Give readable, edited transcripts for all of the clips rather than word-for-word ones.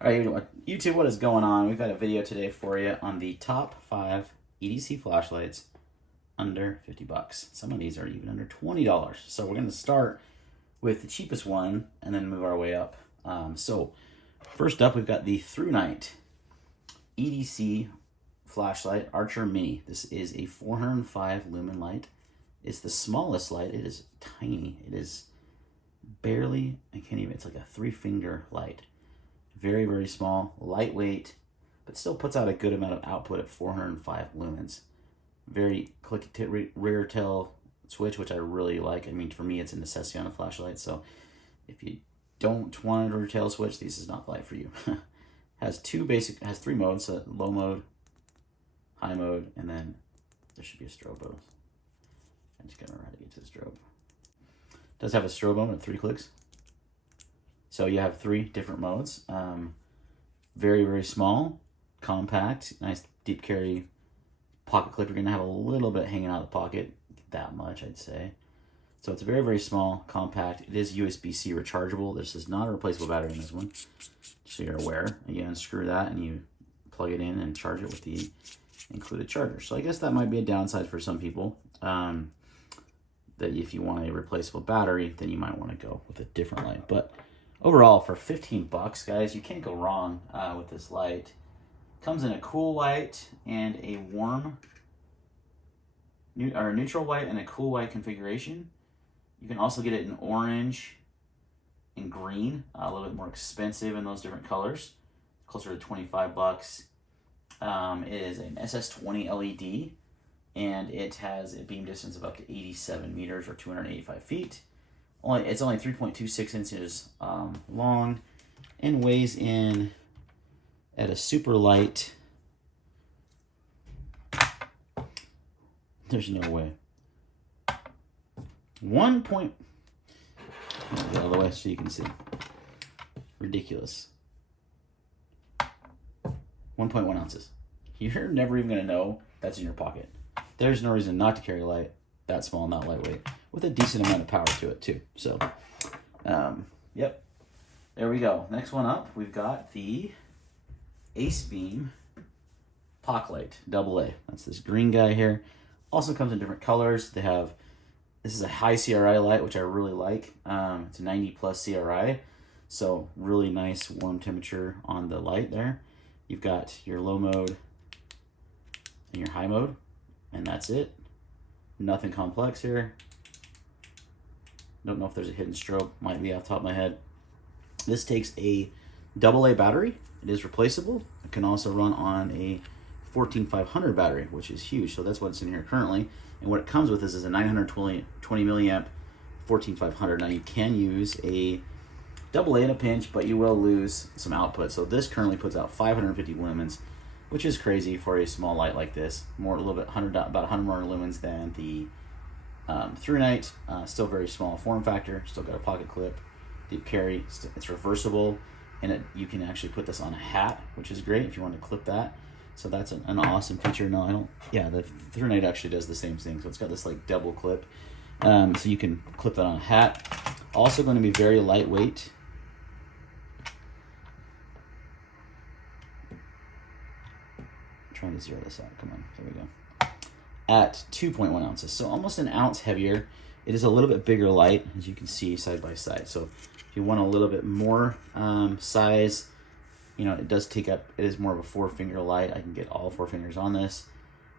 All right, YouTube, what is going on? We've got a video today for you on the top 5 EDC flashlights under 50 bucks. Some of these are even under $20. So we're going to start with the cheapest one and then move our way up. So first up, we've got the Thrunite EDC flashlight Archer Mini. This is a 405 lumen light. It's the smallest light. It is tiny. It is barely, it's like a 3-finger light. Very, very small, lightweight, but still puts out a good amount of output at 405 lumens. Very click rear tail switch, which I really like. I mean, for me, it's a necessity on a flashlight. So if you don't want a rear tail switch, this is not the light for you. Has 3 modes, so low mode, high mode, and then there should be a strobe mode. I just gotta remember how to get to the strobe. Does have a strobe mode at 3 clicks. So you have 3 different modes. Very, very small, compact, nice deep carry pocket clip. You're gonna have a little bit hanging out of the pocket, that much I'd say. So it's very, very small, compact. It is USB-C rechargeable. This is not a replaceable battery in this one, so you're aware. You unscrew that and you plug it in and charge it with the included charger. So I guess that might be a downside for some people. That if you want a replaceable battery, then you might want to go with a different light. But overall, for 15 bucks, guys, you can't go wrong with this light. Comes in a cool white and a neutral white and a cool white configuration. You can also get it in orange and green, a little bit more expensive in those different colors, closer to 25 bucks. It is an SS20 LED, and it has a beam distance of up to 87 meters or 285 feet. It's only 3.26 inches long and weighs in at a super light. There's no way. Get out of the way so you can see. Ridiculous. 1.1 ounces. You're never even going to know that's in your pocket. There's no reason not to carry a light that small and that lightweight with a decent amount of power to it too. So, yep. There we go. Next one up, we've got the Acebeam Pokelite AA. That's this green guy here. Also comes in different colors. This is a high CRI light, which I really like. It's 90 plus CRI. So really nice warm temperature on the light there. You've got your low mode and your high mode, and that's it. Nothing complex here. Don't know if there's a hidden strobe. Might be off the top of my head. This takes a AA battery. It is replaceable. It can also run on a 14500 battery, which is huge. So that's what's in here currently. And what it comes with is a 920 milliamp 14500. Now you can use a AA in a pinch, but you will lose some output. So this currently puts out 550 lumens, which is crazy for a small light like this. About 100 more lumens than the Thrunite. Still very small form factor. Still got a pocket clip, deep carry. It's reversible, and you can actually put this on a hat, which is great if you want to clip that. So that's an awesome feature. No, the Thrunite actually does the same thing. So it's got this like double clip. So you can clip that on a hat. Also going to be very lightweight. Trying to zero this out. Come on, there we go. At 2.1 ounces, so almost an ounce heavier. It is a little bit bigger light, as you can see side by side. So if you want a little bit more size, it does take up. It is more of a 4-finger light. I can get all 4 fingers on this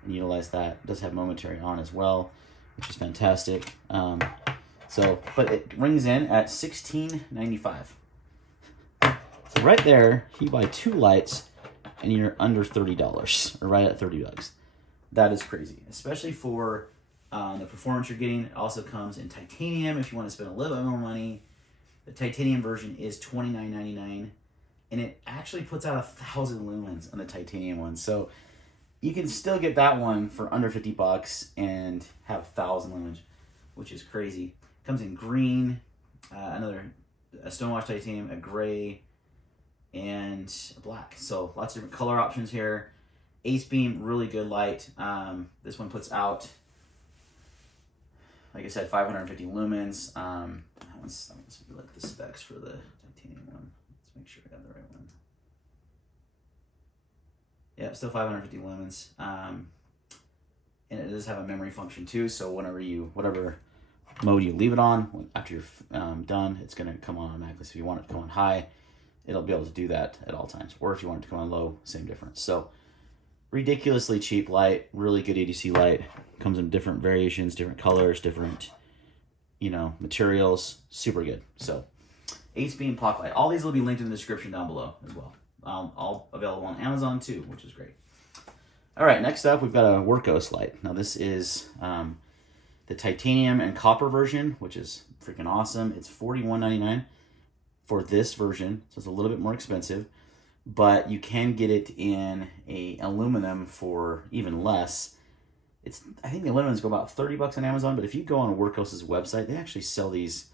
and utilize that. It does have momentary on as well, which is fantastic. But it rings in at $16.95. So right there, you buy 2 lights and you're under $30, or right at 30 bucks. That is crazy, especially for the performance you're getting. It also comes in titanium if you want to spend a little bit more money. The titanium version is $29.99, and it actually puts out 1,000 lumens on the titanium one. So you can still get that one for under 50 bucks and have 1,000 lumens, which is crazy. Comes in green, a stonewashed titanium, a gray, and a black. So lots of different color options here. Acebeam, really good light. This one puts out, like I said, 550 lumens. Let me look at the specs for the titanium one. Let's make sure I got the right one. Yeah, still 550 lumens. And it does have a memory function too, so whatever mode you leave it on, after you're done, it's going to come on automatically. So if you want it to come on high, it'll be able to do that at all times. Or if you want it to come on low, same difference. So ridiculously cheap light, really good EDC light. Comes in different variations, different colors, different, materials. Super good. So Acebeam Pokelite. All these will be linked in the description down below as well. All available on Amazon too, which is great. All right, next up we've got a Wurkkos light. Now this is the titanium and copper version, which is freaking awesome. It's $41.99 for this version, so it's a little bit more expensive, but you can get it in a aluminum for even less. I think the aluminums go about 30 bucks on Amazon, but if you go on Wurkkos' website, they actually sell these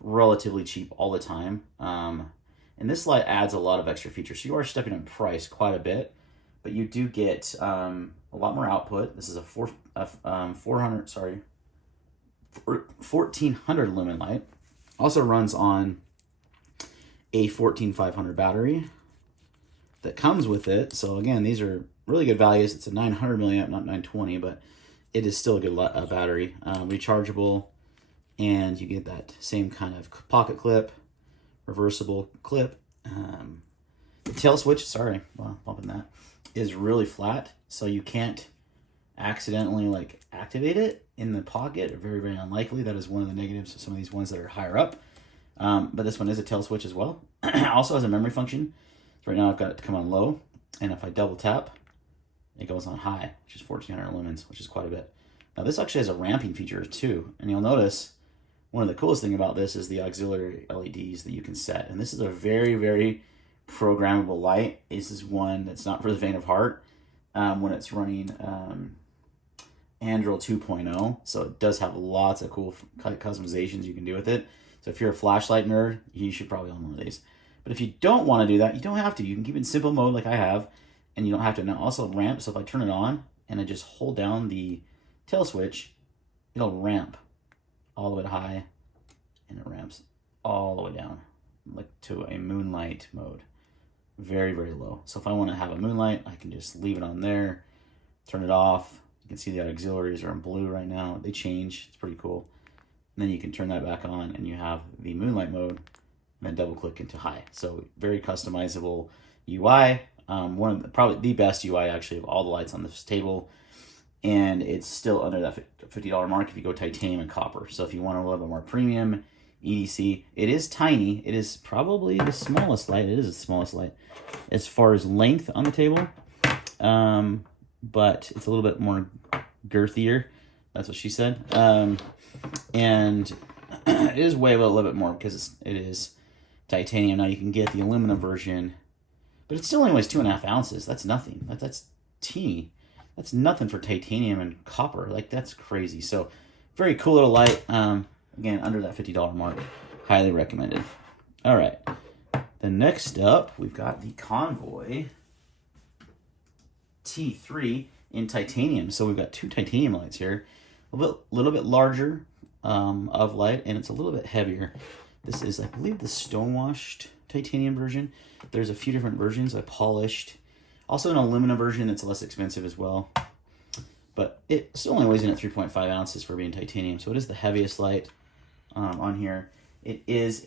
relatively cheap all the time. And this light adds a lot of extra features. So you are stepping in price quite a bit, but you do get a lot more output. This is a 1400 lumen light. Also runs on a 14500 battery that comes with it. So again, these are really good values. It's a 900 milliamp, not 920, but it is still a good battery. Rechargeable, and you get that same kind of pocket clip, reversible clip. The tail switch, sorry, well, bumping that, is really flat, so you can't accidentally activate it in the pocket. Very, very unlikely. That is one of the negatives of some of these ones that are higher up. But this one is a tail switch as well. Also has a memory function. So right now I've got it to come on low, and if I double tap, it goes on high, which is 1400 lumens, which is quite a bit. Now this actually has a ramping feature too, and you'll notice one of the coolest thing about this is the auxiliary LEDs that you can set. And this is a very, very programmable light. This is one that's not for the faint of heart when it's running Android 2.0. So it does have lots of cool customizations you can do with it. So if you're a flashlight nerd, you should probably own one of these. But if you don't want to do that, you don't have to. You can keep it in simple mode like I have, and you don't have to. Now also ramp, so if I turn it on and I just hold down the tail switch, it'll ramp all the way to high, and it ramps all the way down, to a moonlight mode. Very, very low. So if I want to have a moonlight, I can just leave it on there, turn it off. You can see the auxiliaries are in blue right now. They change. It's pretty cool. And then you can turn that back on, and you have the moonlight mode, and then double click into high. So very customizable UI. Probably the best UI actually of all the lights on this table. And it's still under that $50 mark if you go titanium and copper. So if you want a little bit more premium EDC, it is tiny. It is probably the smallest light. It is the smallest light as far as length on the table. But it's a little bit more girthier. That's what she said. And it is way a little bit more because it is titanium. Now you can get the aluminum version, but it still only weighs 2.5 ounces. That's nothing. That's teeny. That's nothing for titanium and copper. That's crazy. So very cool little light. Again, under that $50 mark. Highly recommended. All right. The next up, we've got the Convoy T3 in titanium. So we've got two titanium lights here. A little bit larger of light, and it's a little bit heavier. This is, I believe, the stonewashed titanium version. There's a few different versions. A polished. Also an aluminum version that's less expensive as well. But it still only weighs in at 3.5 ounces for being titanium. So it is the heaviest light on here. It is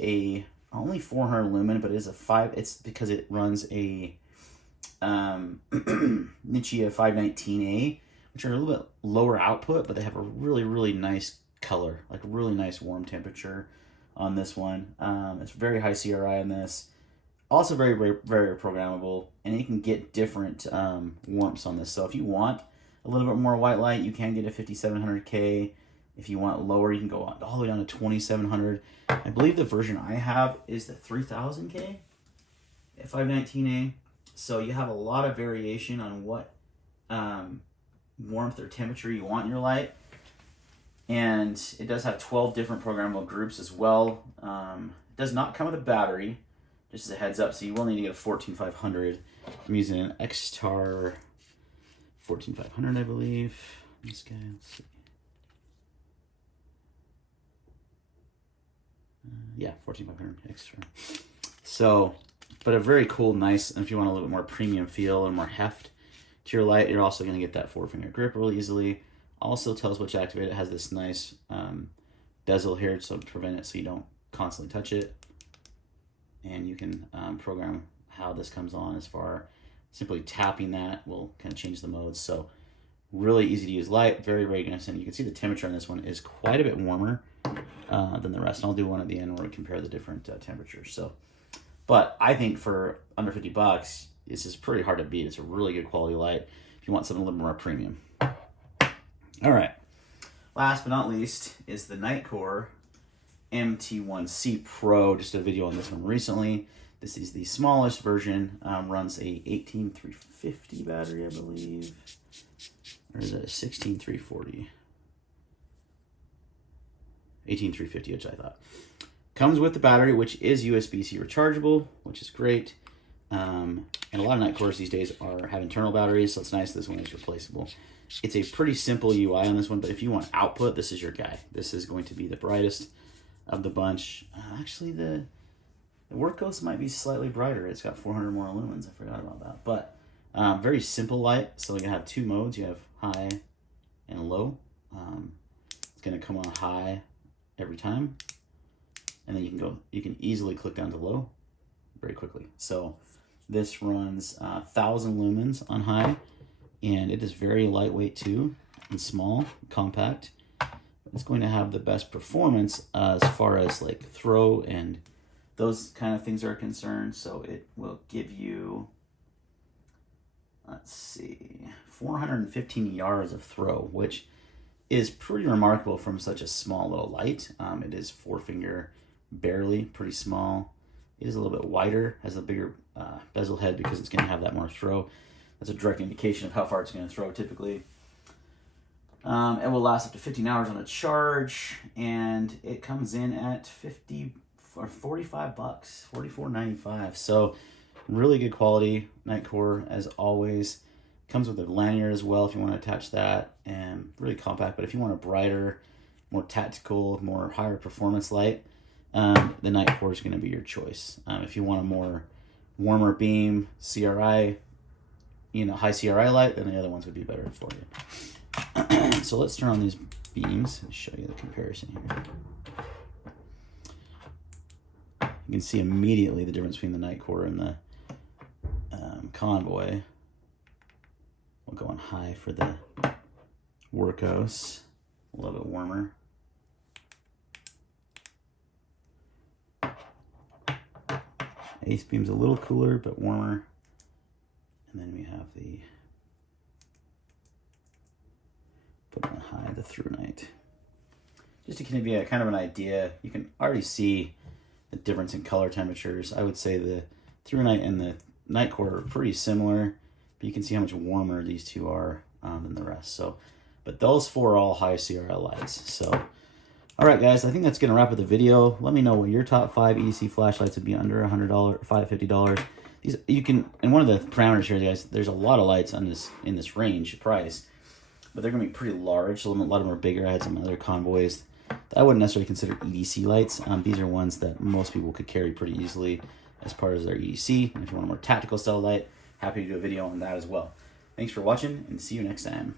only 400 lumen, but it is a 5. It's because it runs a Nitecore 519A, which are a little bit lower output, but they have a really, really nice color, really nice warm temperature on this one. It's very high CRI on this. Also very, very, very programmable, and you can get different warmths on this. So if you want a little bit more white light, you can get a 5700K. If you want lower, you can go all the way down to 2700. I believe the version I have is the 3000K at 519A. So you have a lot of variation on what warmth or temperature you want in your light. And it does have 12 different programmable groups as well. It does not come with a battery, just as a heads up, so you will need to get a 14500. I'm using an X-Tar 14500, I believe. This guy, let's see. Yeah, 14500 X-Tar. So, but a very cool, nice, and if you want a little bit more premium feel and more heft, to your light. You're also going to get that 4-finger grip really easily. Also tells what to activate. It has this nice bezel here so to prevent it so you don't constantly touch it. And you can program how this comes on as far simply tapping that will kind of change the modes. So really easy to use light, very radiant, and you can see the temperature on this one is quite a bit warmer than the rest. And I'll do one at the end where we compare the different temperatures. So, but I think for under 50 bucks, this is pretty hard to beat. It's a really good quality light if you want something a little more premium. All right, last but not least is the Nitecore MT1C Pro. Just a video on this one recently. This is the smallest version, runs a 18350 battery, I believe. Or is it a 16340? 18350, which I thought. Comes with the battery, which is USB-C rechargeable, which is great. And a lot of Nitecores these days have internal batteries, so it's nice this one is replaceable. It's a pretty simple UI on this one, but if you want output, this is your guy. This is going to be the brightest of the bunch. Actually, the Wurkkos might be slightly brighter. It's got 400 more lumens. I forgot about that. But very simple light. So you have two modes. You have high and low. It's going to come on high every time, and then you can easily click down to low very quickly. So this runs 1,000 lumens on high, and it is very lightweight too, and small, compact. It's going to have the best performance as far as like throw and those kind of things are concerned. So it will give you, let's see, 415 yards of throw, which is pretty remarkable from such a small little light. It is 4-finger, barely, pretty small. It is a little bit wider, has a bigger bezel head because it's going to have that more throw. That's a direct indication of how far it's going to throw typically. It will last up to 15 hours on a charge, and it comes in at 45 bucks, $44.95. So really good quality Nitecore as always. Comes with a lanyard as well if you want to attach that, and really compact. But if you want a brighter, more tactical, more higher performance light, the Nitecore is going to be your choice. If you want a more warmer beam CRI, high CRI light, then the other ones would be better for you. So let's turn on these beams and show you the comparison here. You can see immediately the difference between the Nitecore and the Convoy. We'll go on high for the Workhouse, a little bit warmer. Acebeam's a little cooler but warmer. And then we have put on high, the Thrunite. Just to give you kind of an idea, you can already see the difference in color temperatures. I would say the Thrunite and the Nitecore are pretty similar, but you can see how much warmer these two are than the rest. So, but those four are all high CRI lights. So, all right, guys, I think that's gonna wrap up the video. Let me know what your top 5 EDC flashlights would be under $100, $50. These you can, and one of the parameters here, guys, there's a lot of lights on in this range price, but they're gonna be pretty large. So a lot of them are bigger. I had some other Convoys that I wouldn't necessarily consider EDC lights. These are ones that most people could carry pretty easily as part of their EDC. And if you want a more tactical style light, happy to do a video on that as well. Thanks for watching, and see you next time.